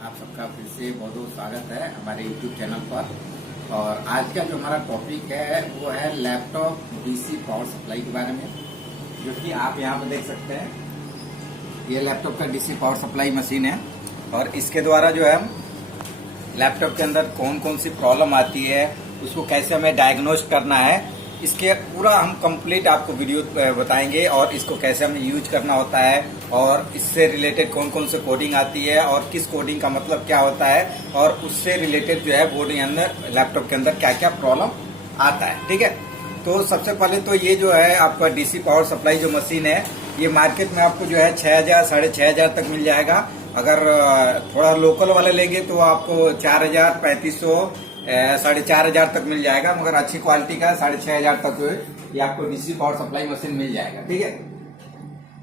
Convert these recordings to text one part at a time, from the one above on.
आप सबका फिर से बहुत बहुत स्वागत है हमारे YouTube चैनल पर। और आज का जो हमारा टॉपिक है वो है लैपटॉप डीसी पावर सप्लाई के बारे में, जो कि आप यहाँ पे देख सकते हैं। ये लैपटॉप का डीसी पावर सप्लाई मशीन है और इसके द्वारा जो है लैपटॉप के अंदर कौन कौन सी प्रॉब्लम आती है, उसको कैसे हमें डायग्नोज करना है, इसके पूरा हम कंप्लीट आपको वीडियो बताएंगे। और इसको कैसे हमें यूज करना होता है और इससे रिलेटेड कौन कौन से कोडिंग आती है और किस कोडिंग का मतलब क्या होता है, और उससे रिलेटेड जो है बोर्ड के अंदर लैपटॉप के अंदर क्या क्या प्रॉब्लम आता है। ठीक है, तो सबसे पहले तो ये जो है आपका डीसी पावर सप्लाई जो मशीन है, ये मार्केट में आपको जो है 6,000 6,500 तक मिल जाएगा। अगर थोड़ा लोकल वाले लेंगे तो आपको 4,000 3,500 4,500 तक मिल जाएगा, मगर अच्छी क्वालिटी का 6,500 तक जो है ये आपको डीसी पावर सप्लाई मशीन मिल जाएगा। ठीक है,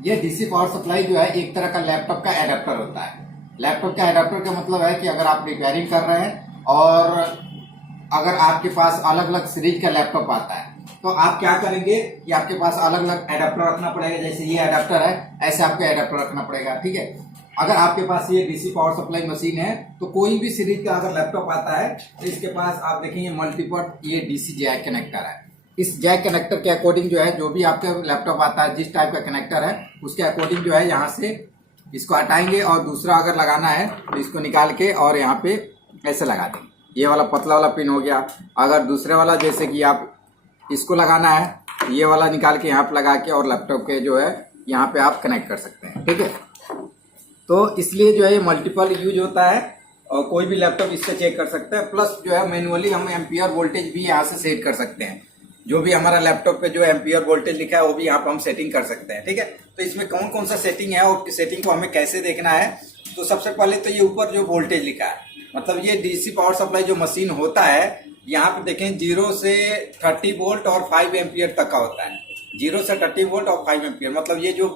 ये डीसी पावर सप्लाई जो है एक तरह का लैपटॉप का एडेप्टर होता है। लैपटॉप का एडेप्टर का मतलब है कि अगर आप रिपेयरिंग कर रहे हैं और अगर आपके पास अलग अलग सीरीज का लैपटॉप आता है तो आप क्या करेंगे कि आपके पास अलग अलग एडेप्टर रखना पड़ेगा। जैसे ये एडेप्टर है, ऐसे आपको एडेप्टर रखना पड़ेगा। ठीक है, अगर आपके पास ये डीसी पावर सप्लाई मशीन है तो कोई भी सीरीज का अगर लैपटॉप आता है तो इसके पास आप देखेंगे मल्टीपोर्ट ये डीसी जैक कनेक्टर है। इस जैक कनेक्टर के अकॉर्डिंग जो है जो भी आपका लैपटॉप आता है जिस टाइप का कनेक्टर है उसके अकॉर्डिंग जो है यहाँ से इसको हटाएंगे और दूसरा अगर लगाना है तो इसको निकाल के और यहाँ पे ऐसे लगा देंगे। ये वाला पतला वाला पिन हो गया। अगर दूसरे वाला जैसे कि आप इसको लगाना है, ये वाला निकाल के यहाँ पे लगा के और लैपटॉप के जो है यहाँ पे आप कनेक्ट कर सकते हैं। ठीक है, तो इसलिए जो है ये मल्टीपल यूज होता है और कोई भी लैपटॉप इससे चेक कर सकता है। प्लस जो है मैनुअली हम एम्पियर वोल्टेज भी यहाँ से सेट कर सकते हैं। जो भी हमारा लैपटॉप पे जो एम्पियर वोल्टेज लिखा है वो भी यहाँ पे हम सेटिंग कर सकते हैं। ठीक है, तो इसमें कौन कौन सा सेटिंग है और सेटिंग को हमें कैसे देखना है, तो सबसे पहले तो ये ऊपर जो वोल्टेज लिखा है, मतलब ये डीसी पावर सप्लाई जो मशीन होता है यहाँ पे देखें 0 से 30 वोल्ट और 5 एम्पियर तक का होता है। 0 से 30 वोल्ट और 5 एम्पियर मतलब ये जो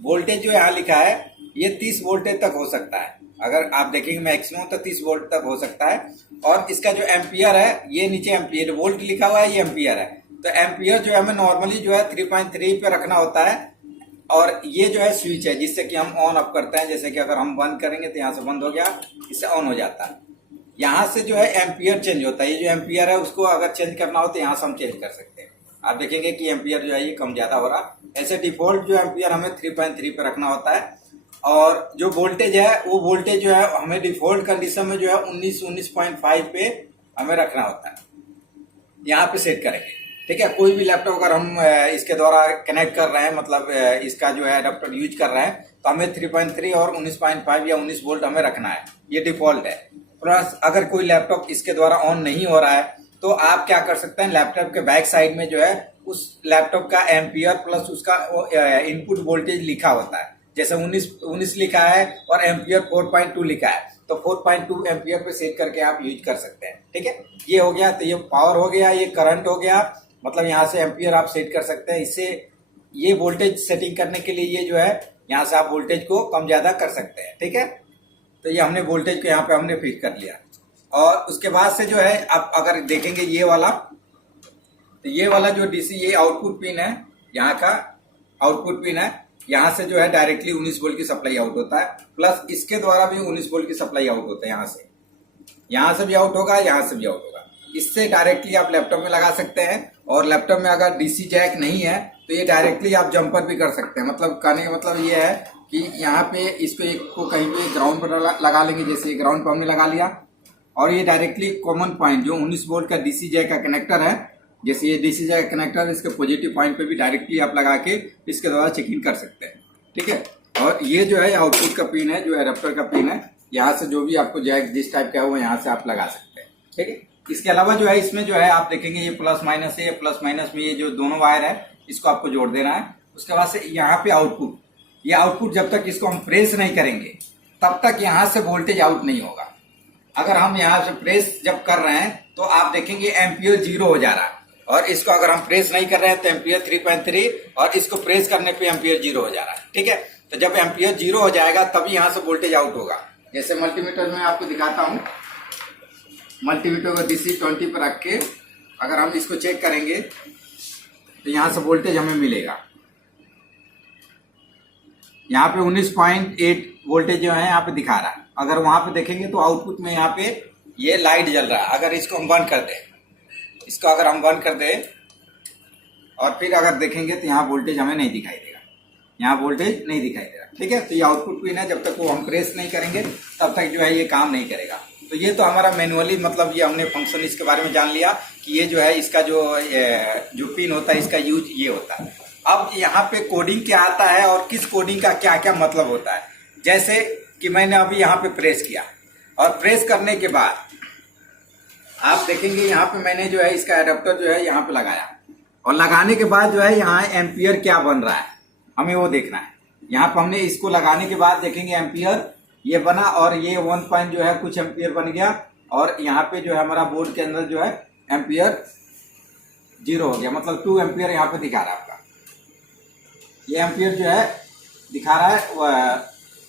वोल्टेज जो यहाँ लिखा है ये 30 वोल्टेज तक हो सकता है। अगर आप देखेंगे मैक्सिमम तो 30 वोल्ट तक हो सकता है। और इसका जो एम्पियर है ये नीचे एम्पियर वोल्ट लिखा हुआ है, ये एम्पियर है। तो एम्पियर जो है हमें नॉर्मली जो है 3.3 पे रखना होता है। और ये जो है स्विच है जिससे कि हम ऑन ऑफ करते हैं। जैसे कि अगर हम बंद करेंगे तो यहाँ से बंद हो गया, इससे ऑन हो जाता है। यहाँ से जो है एम्पियर चेंज होता है। ये जो एम्पियर है उसको अगर चेंज करना हो तो यहाँ से हम चेंज कर सकते हैं। आप देखेंगे कि एम्पियर जो है ये कम ज्यादा हो रहा। ऐसे डिफॉल्ट जो एम्पियर हमें 3.3 पे रखना होता है। और जो वोल्टेज है वो वोल्टेज जो है हमें डिफॉल्ट कंडीशन में जो है 19.5 पे हमें रखना होता है, यहाँ पे सेट करेंगे। ठीक है, कोई भी लैपटॉप अगर हम इसके द्वारा कनेक्ट कर रहे हैं, मतलब इसका जो है एडाप्टर यूज कर रहे हैं, तो हमें 3.3 और 19.5 या 19 वोल्ट हमें रखना है, ये डिफॉल्ट है। प्लस अगर कोई लैपटॉप इसके द्वारा ऑन नहीं हो रहा है तो आप क्या कर सकते हैं, लैपटॉप के बैक साइड में जो है उस लैपटॉप का एम्पियर प्लस उसका इनपुट वोल्टेज लिखा होता है। जैसे 19 लिखा है और एम्पियर 4.2 लिखा है, तो 4.2 एम्पियर पे सेट करके आप यूज कर सकते हैं। ठीक है, ये हो गया। तो ये पावर हो गया, ये करंट हो गया, मतलब यहाँ से एम्पियर आप सेट कर सकते हैं। इससे ये वोल्टेज सेटिंग करने के लिए ये जो है यहाँ से आप वोल्टेज को कम ज्यादा कर सकते हैं। ठीक है, तो ये हमने वोल्टेज को यहाँ पे हमने फिक्स कर लिया। और उसके बाद से जो है आप अगर देखेंगे ये वाला, तो ये वाला जो डीसी ये आउटपुट पिन है, यहाँ का आउटपुट पिन है, यहाँ से जो है डायरेक्टली 19 वोल्ट की सप्लाई आउट होता है। प्लस इसके द्वारा भी 19 वोल्ट की सप्लाई आउट होता है। यहाँ से भी आउट होगा, यहाँ से भी आउट होगा। इससे डायरेक्टली आप लैपटॉप में लगा सकते हैं। और लैपटॉप में अगर डीसी जैक नहीं है तो ये डायरेक्टली आप जंपर भी कर सकते हैं। मतलब कहने का मतलब ये है कि यहाँ पे इसको एक को कहीं पे ग्राउंड पर लगा लेंगे, जैसे ग्राउंड पर हमने लगा लिया। और ये डायरेक्टली कॉमन पॉइंट जो 19 वोल्ट का डीसी जैक का कनेक्टर है, जैसे ये डीसी जैक कनेक्टर, इसके पॉजिटिव पॉइंट पे भी डायरेक्टली आप लगा के इसके द्वारा चेकिंग कर सकते हैं। ठीक है, और ये जो है आउटपुट का पिन है, जो एडाप्टर का पिन है, यहाँ से जो भी आपको जैक जिस टाइप का है वो यहाँ से आप लगा सकते हैं। ठीक है, इसके अलावा जो है इसमें जो है आप देखेंगे ये प्लस माइनस है, प्लस माइनस में ये जो दोनों वायर है इसको आपको जोड़ देना है। उसके बाद से यहाँ पे आउटपुट, ये आउटपुट जब तक इसको हम प्रेस नहीं करेंगे तब तक यहाँ से वोल्टेज आउट नहीं होगा। अगर हम यहाँ से प्रेस जब कर रहे हैं तो आप देखेंगे एम्पियर 0 हो जा रहा है। और इसको अगर हम प्रेस नहीं कर रहे हैं तो एम्पियर 3.3 और इसको प्रेस करने पे एम्पियर 0 हो जा रहा है। ठीक है, तो जब एम्पियर 0 हो जाएगा तभी यहाँ से वोल्टेज आउट होगा। जैसे मल्टीमीटर में आपको दिखाता हूँ, मल्टीमीटर को डीसी 20 पर रख के अगर हम इसको चेक करेंगे तो यहाँ से वोल्टेज हमें मिलेगा। यहाँ पे 19.8 वोल्टेज जो है यहाँ पे दिखा रहा है। अगर वहां पे देखेंगे तो आउटपुट में यहाँ पे ये लाइट जल रहा है। अगर इसको हम बंद कर दें, इसको अगर हम बंद कर दें और फिर अगर देखेंगे तो यहाँ वोल्टेज हमें नहीं दिखाई देगा, यहाँ वोल्टेज नहीं दिखाई दे रहा। ठीक है, तो ये आउटपुट पिन है, जब तक वो हम प्रेस नहीं करेंगे तब तक जो है ये काम नहीं करेगा। तो ये तो हमारा मैनुअली मतलब ये हमने फंक्शन इसके बारे में जान लिया कि ये जो है इसका जो पिन होता है इसका यूज ये होता है। अब यहाँ पे कोडिंग क्या आता है और किस कोडिंग का क्या क्या मतलब होता है। जैसे कि मैंने अभी यहाँ पे प्रेस किया और प्रेस करने के बाद आप देखेंगे यहाँ पे मैंने जो है इसका एडाप्टर जो है यहाँ पे लगाया और लगाने के बाद जो है यहाँ एम्पियर क्या बन रहा है हमें वो देखना है। यहाँ पे हमने इसको लगाने के बाद देखेंगे एम्पियर ये बना और ये 1 पॉइंट जो है कुछ एम्पियर बन गया और यहाँ पे जो है हमारा बोर्ड के अंदर जो है एम्पियर 0 हो गया, मतलब 2 एम्पियर यहाँ पे दिखा रहा है आपका। ये एम्पियर जो है दिखा रहा है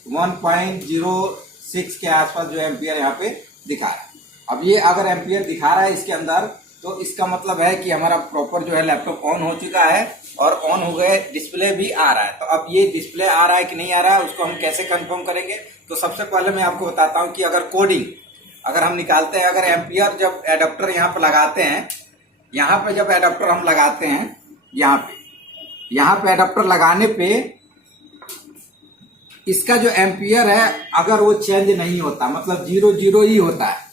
1.06 के आसपास जो एम्पियर यहाँ पे दिखा रहा है। अब ये अगर एम्पियर दिखा रहा है इसके अंदर तो इसका मतलब है कि हमारा प्रॉपर जो है लैपटॉप ऑन हो चुका है और ऑन हो गए, डिस्प्ले भी आ रहा है। तो अब ये डिस्प्ले आ रहा है कि नहीं आ रहा है उसको हम कैसे कंफर्म करेंगे। तो सबसे पहले मैं आपको बताता हूं कि अगर कोडिंग अगर हम निकालते हैं, अगर एम्पियर जब एडाप्टर यहाँ पे लगाते हैं, यहाँ पे जब एडाप्टर हम लगाते हैं यहाँ पे एडाप्टर लगाने पे इसका जो एम्पियर है अगर वो चेंज नहीं होता, मतलब 0 ही होता है।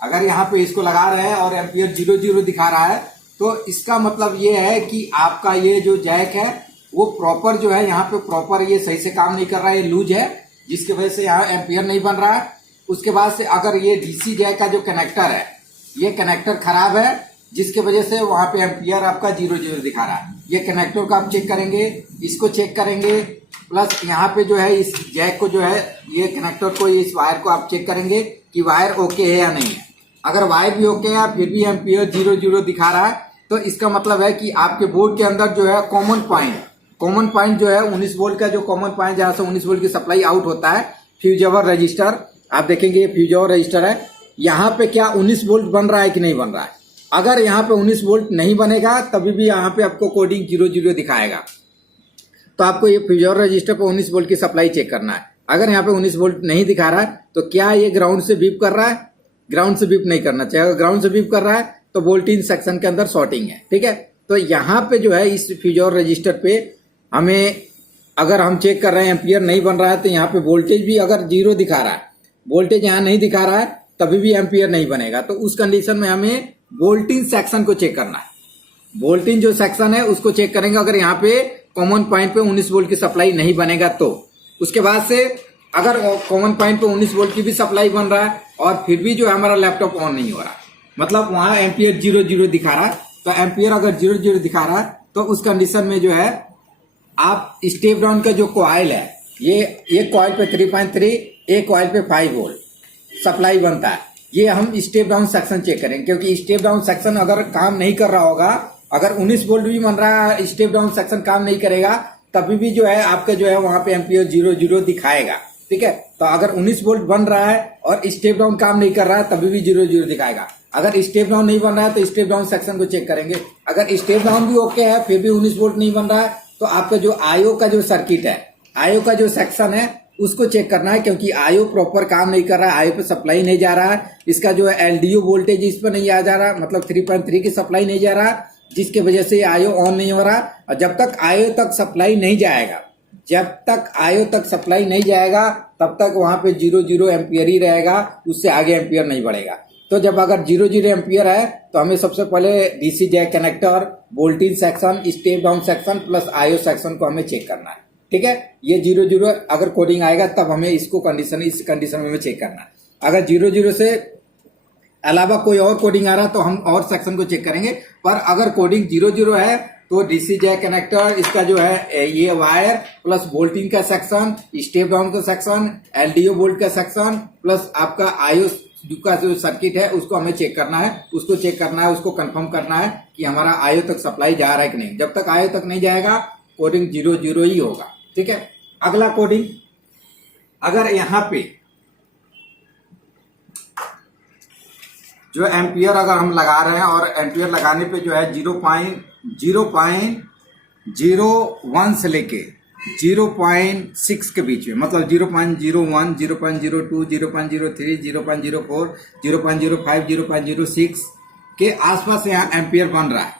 अगर यहाँ पे इसको लगा रहे हैं और एम्पियर 0 दिखा रहा है तो इसका मतलब ये है कि आपका ये जो जैक है वो प्रॉपर जो है यहाँ पे प्रॉपर ये सही से काम नहीं कर रहा है, ये लूज है जिसकी वजह से यहाँ एम्पियर नहीं बन रहा है। उसके बाद से अगर ये डीसी जैक का जो कनेक्टर है ये कनेक्टर खराब है जिसके वजह से वहां पे एम्पियर आपका 0 दिखा रहा है। ये कनेक्टर को आप चेक करेंगे, इसको चेक करेंगे, प्लस यहाँ पे जो है इस जैक को जो है ये कनेक्टर को इस वायर को आप चेक करेंगे कि वायर ओके है या नहीं है। अगर वायर भी ओके है फिर भी एम्पियर 0 दिखा रहा है तो इसका मतलब है कि आपके बोर्ड के अंदर जो है कॉमन पॉइंट जो है 19 वोल्ट का जो कॉमन पॉइंट जहां से 19 वोल्ट की सप्लाई आउट होता है, फ्यूज ओवर रजिस्टर आप देखेंगे ये फ्यूज ओवर रजिस्टर है, यहाँ पे क्या 19 वोल्ट बन रहा है कि नहीं बन रहा है। अगर यहाँ पे 19 वोल्ट नहीं बनेगा तभी भी यहाँ पे आपको कोडिंग 0 दिखाएगा। तो आपको ये फ्यूज ओवर रजिस्टर पे 19 वोल्ट की सप्लाई चेक करना है। अगर यहाँ पे 19 वोल्ट नहीं दिखा रहा है तो क्या ये ग्राउंड से बीप कर रहा है, ग्राउंड से बीप नहीं करना चाहिए। अगर ग्राउंड से बीप कर रहा है तो वोल्टेज सेक्शन के अंदर शॉर्टिंग है। ठीक है, तो यहाँ पे जो है इस फ्यूज ओवर रजिस्टर पे हमें अगर हम चेक कर रहे हैं एम्पियर नहीं बन रहा है तो यहाँ पे वोल्टेज भी अगर 0 दिखा रहा है, वोल्टेज यहाँ नहीं दिखा रहा है तभी भी एम्पियर नहीं बनेगा। तो उस कंडीशन में हमें वोल्टेज सेक्शन को चेक करना है। वोल्टेज जो सेक्शन है उसको चेक करेंगे। अगर यहाँ पे कॉमन पॉइंट पे 19 वोल्ट की सप्लाई नहीं बनेगा तो उसके बाद से अगर कॉमन पॉइंट पे 19 वोल्ट की भी सप्लाई बन रहा है और फिर भी जो है हमारा लैपटॉप ऑन नहीं हो रहा, मतलब वहां एम्पियर 0 दिखा रहा है, तो एम्पियर अगर 0 दिखा रहा है तो उस कंडीशन में जो है आप स्टेप डाउन का जो कॉइल है ये कॉइल पे 3.3, एक कॉइल पे 5 वोल्ट सप्लाई बनता है। ये हम स्टेप डाउन सेक्शन चेक करेंगे क्योंकि स्टेप डाउन सेक्शन अगर काम नहीं कर रहा होगा, अगर 19 वोल्ट भी बन रहा है स्टेप डाउन सेक्शन काम नहीं करेगा तभी भी जो है आपका जो है वहां पे एम्पियर 0 दिखाएगा। ठीक है, तो अगर 19 वोल्ट बन रहा है और स्टेप डाउन काम नहीं कर रहा है तभी भी 0 दिखाएगा। अगर स्टेप डाउन नहीं बन रहा है तो स्टेप डाउन सेक्शन को चेक करेंगे। अगर स्टेप डाउन भी ओके है फिर भी 19 वोल्ट नहीं बन रहा है तो आपका जो आईओ का जो सर्किट है, आईओ का जो सेक्शन है उसको चेक करना है क्योंकि आईओ प्रॉपर काम नहीं कर रहा है, आईओ पे सप्लाई नहीं जा रहा है, इसका जो है एलडीओ वोल्टेज इस पर नहीं आ जा रहा, मतलब 3.3 की सप्लाई नहीं जा रहा जिसके वजह से आईओ ऑन नहीं हो रहा। और जब तक आईओ तक सप्लाई नहीं जाएगा, जब तक आईओ तक सप्लाई नहीं जाएगा तब तक वहां पे 0 एम्पियर ही रहेगा, उससे आगे एम्पियर नहीं बढ़ेगा। तो जब अगर 0 एम्पियर है तो हमें सबसे पहले DC jack connector, voltage section, step down section plus IO section को हमें चेक करना है। ठीक है, ये 0 अगर कोडिंग आएगा तब हमें इसको इस कंडीशन में हमें चेक करना है। अगर 0 से अलावा कोई और कोडिंग आ रहा तो हम और सेक्शन को चेक करेंगे, पर अगर कोडिंग 0 है तो डीसी जैक कनेक्टर, इसका जो है ये वायर प्लस वोल्टेज का सेक्शन, स्टेप डाउन का सेक्शन, एलडीओ वोल्ट का सेक्शन प्लस आपका आईओ का जो सर्किट है उसको हमें चेक करना है। उसको चेक करना है, उसको कंफर्म करना है कि हमारा आईओ तक सप्लाई जा रहा है कि नहीं। जब तक आईओ तक नहीं जाएगा कोडिंग 0 ही होगा। ठीक है, अगला कोडिंग अगर यहाँ पे जो एम्पियर अगर हम लगा रहे हैं और एम्पियर लगाने पे जो है 0.01 से लेके 0.6 के बीच में, मतलब 0.01, 0.02, 0.03, 0.04, 0.05, 0.06 के आसपास यहाँ एम्पियर बन रहा है।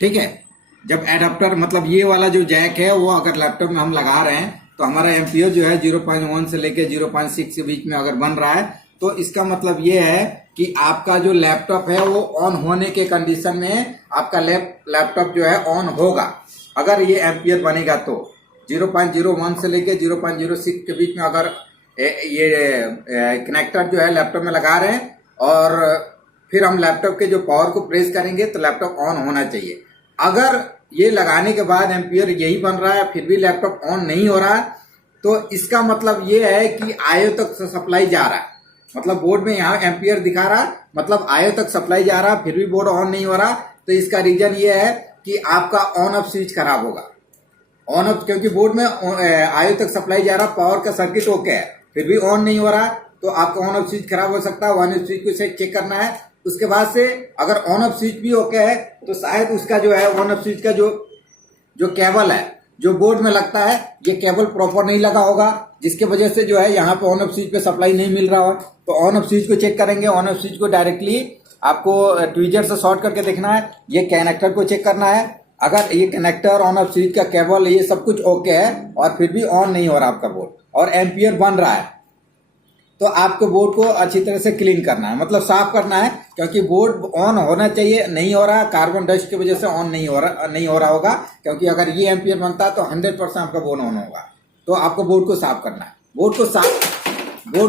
ठीक है, जब एडाप्टर मतलब ये वाला जो जैक है वो अगर लैपटॉप में हम लगा रहे हैं तो हमारा एम्पियर जो है 0.1 से लेके 0.6 के बीच में अगर बन रहा है तो इसका मतलब ये है कि आपका जो लैपटॉप है वो ऑन होने के कंडीशन में आपका लैपटॉप जो है ऑन होगा। अगर ये एम्पियर बनेगा तो 0.01 से लेके 0.06 के बीच में अगर ये कनेक्टर जो है लैपटॉप में लगा रहे हैं और फिर हम लैपटॉप के जो पावर को प्रेस करेंगे तो लैपटॉप ऑन होना चाहिए। अगर ये लगाने के बाद एम्पियर यही बन रहा है फिर भी लैपटॉप ऑन नहीं हो रहा तो इसका मतलब ये है कि आईओ तक सप्लाई जा रहा है, मतलब बोर्ड में यहाँ एम्पियर दिखा रहा मतलब आईओ तक सप्लाई जा रहा फिर भी बोर्ड ऑन नहीं हो रहा। तो इसका रीजन ये है कि आपका ऑन ऑफ स्विच खराब होगा। ऑन ऑफ, क्योंकि बोर्ड में आईओ तक सप्लाई जा रहा, पावर का सर्किट ओके है फिर भी ऑन नहीं हो रहा तो आपका ऑन ऑफ स्विच खराब हो सकता है। ऑन ऑफ स्विच को चेक करना है। उसके बाद से अगर ऑन ऑफ स्विच भी ओके है तो शायद उसका जो है ऑन ऑफ स्विच का जो केबल है जो बोर्ड में लगता है ये केबल प्रॉपर नहीं लगा होगा, जिसके वजह से जो है यहाँ पे ऑन ऑफ स्विच पे सप्लाई नहीं मिल रहा हो। तो ऑन ऑफ स्विच को चेक करेंगे। ऑन ऑफ स्विच को डायरेक्टली आपको ट्विजर से शॉर्ट करके देखना है। ये कनेक्टर को चेक करना है। अगर ये कनेक्टर, ऑन ऑफ स्विच का केबल, ये सब कुछ ओके है और फिर भी ऑन नहीं हो रहा आपका बोर्ड और एम्पियर बन रहा है तो आपको बोर्ड को अच्छी तरह से क्लीन करना है, मतलब साफ करना है। क्योंकि बोर्ड ऑन होना चाहिए, नहीं हो रहा, कार्बन डस्ट की वजह से ऑन नहीं हो रहा होगा। क्योंकि अगर ये एम्पियर बनता है तो 100% आपका बोर्ड ऑन होगा। तो आपको बोर्ड को साफ करना है। बोर्ड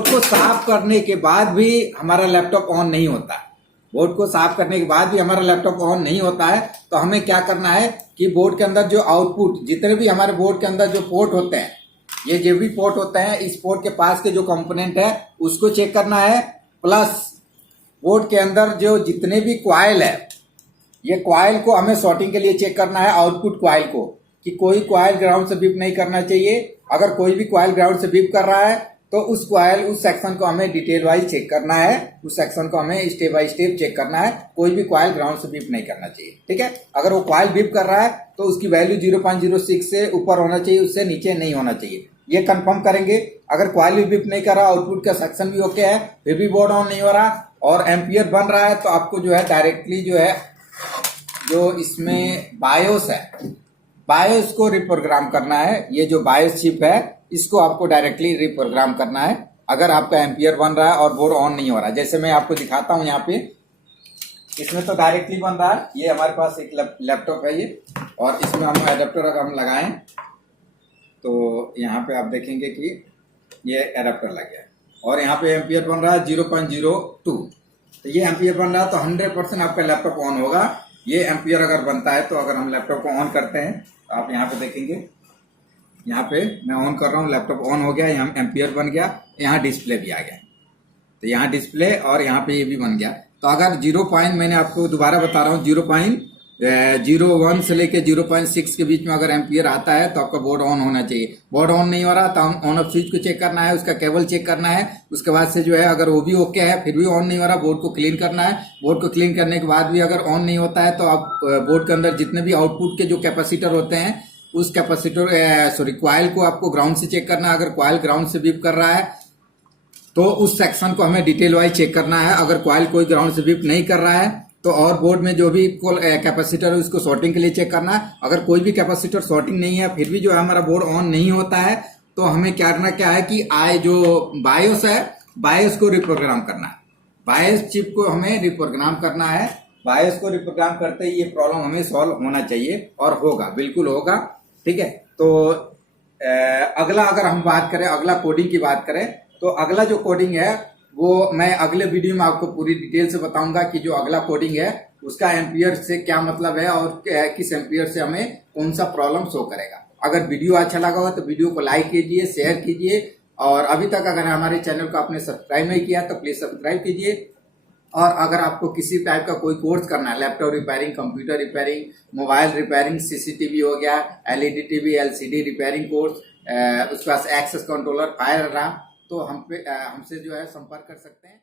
को साफ करने के बाद भी हमारा लैपटॉप ऑन नहीं होता है। बोर्ड को साफ करने के बाद भी हमारा लैपटॉप ऑन नहीं होता है तो हमें क्या करना है कि बोर्ड के अंदर जो आउटपुट, जितने भी हमारे बोर्ड के अंदर जो पोर्ट होते हैं, ये जो भी पोर्ट होते हैं, इस पोर्ट के पास के जो कंपोनेंट है उसको चेक करना है। प्लस बोर्ड के अंदर जो जितने भी कॉइल है, ये कॉइल को हमें सॉर्टिंग के लिए चेक करना है। आउटपुट कॉइल को, कि कोई कॉइल ग्राउंड से बीप नहीं करना चाहिए। अगर कोई भी कॉइल ग्राउंड से बीप कर रहा है तो उस सेक्शन को हमें डिटेल वाइज चेक करना है। उस सेक्शन को हमें स्टेप बाय स्टेप चेक करना है। कोई भी कॉइल ग्राउंड से बीप नहीं करना चाहिए। ठीक है, अगर वो कॉइल बीप कर रहा है तो उसकी वैल्यू 0.06 से ऊपर होना चाहिए, उससे नीचे नहीं होना चाहिए। ये कंफर्म करेंगे। अगर कॉइल भी बीप नहीं कर रहा, आउटपुट का सेक्शन भी ओके है, फिर भी बोर्ड ऑन नहीं हो रहा और एम्पियर बन रहा है तो आपको जो है डायरेक्टली जो है जो इसमें बायोस है, बायोस को रिप्रोग्राम करना है। ये जो बायोस चिप है इसको आपको डायरेक्टली रिप्रोग्राम करना है अगर आपका एम्पियर बन रहा है और बोर्ड ऑन नहीं हो रहा है। जैसे मैं आपको दिखाता हूं, यहाँ पे इसमें तो डायरेक्टली बन रहा है। ये हमारे पास एक लैपटॉप है ये, और इसमें हम एडेप्टर अगर हम लगाएं तो यहाँ पे आप देखेंगे कि ये एडेप्टर लग गया और यहाँ पे एम्पियर बन रहा है 0.02। तो ये एम्पियर बन रहा है तो 100% आपका लैपटॉप ऑन होगा। ये एम्पियर अगर बनता है तो अगर हम लैपटॉप को ऑन करते हैं तो आप यहाँ पे देखेंगे, यहाँ पे मैं ऑन कर रहा हूँ, लैपटॉप ऑन हो गया, यहाँ एम्पियर बन गया, यहाँ डिस्प्ले भी आ गया। तो यहाँ डिस्प्ले और यहाँ पे ये भी बन गया। तो अगर 0. मैंने आपको दोबारा बता रहा हूँ 0.01 से लेके 0.6 के बीच में अगर एम्पियर आता है तो आपका बोर्ड ऑन होना चाहिए। बोर्ड ऑन नहीं हो रहा तो हम ऑन ऑफ स्विच को चेक करना है, उसका केबल चेक करना है। उसके बाद से जो है अगर वो भी ओके है फिर भी ऑन नहीं हो रहा, बोर्ड को क्लीन करना है। बोर्ड को क्लीन करने के बाद भी अगर ऑन नहीं होता है तो आप बोर्ड के अंदर जितने भी आउटपुट के जो कैपेसिटर होते हैं उस कैपेसिटर कॉइल को आपको ग्राउंड से चेक करना है। अगर कॉइल ग्राउंड से बीप कर रहा है तो उस सेक्शन को हमें डिटेल वाइज चेक करना है। अगर कॉइल कोई ग्राउंड से बीप नहीं कर रहा है तो और बोर्ड में जो भी कैपेसिटर है उसको सॉर्टिंग के लिए चेक करना है। अगर कोई भी कैपेसिटर सॉर्टिंग नहीं है फिर भी जो है हमारा बोर्ड ऑन नहीं होता है तो हमें क्या है कि जो बायोस है, बायोस को रिप्रोग्राम करना है। बायोस चिप को हमें रिप्रोग्राम करना है। बायोस को रिप्रोग्राम करते ही ये प्रॉब्लम हमें सॉल्व होना चाहिए और होगा, बिल्कुल होगा। ठीक है, तो अगला अगर हम बात करें, अगला कोडिंग की बात करें तो अगला जो कोडिंग है वो मैं अगले वीडियो में आपको पूरी डिटेल से बताऊंगा कि जो अगला कोडिंग है उसका एम्पियर से क्या मतलब है और किस एम्पियर से हमें कौन सा प्रॉब्लम शो करेगा। अगर वीडियो अच्छा लगा हो तो वीडियो को लाइक कीजिए, शेयर कीजिए और अभी तक अगर हमारे चैनल को आपने सब्सक्राइब नहीं किया तो प्लीज सब्सक्राइब कीजिए। और अगर आपको किसी टाइप का कोई कोर्स करना है, laptop repairing, computer repairing, mobile repairing, CCTV हो गया, LED TV, LCD repairing course, उसके बाद एक्सेस कंट्रोलर, फायर अलार्म, तो हमसे जो है संपर्क कर सकते हैं।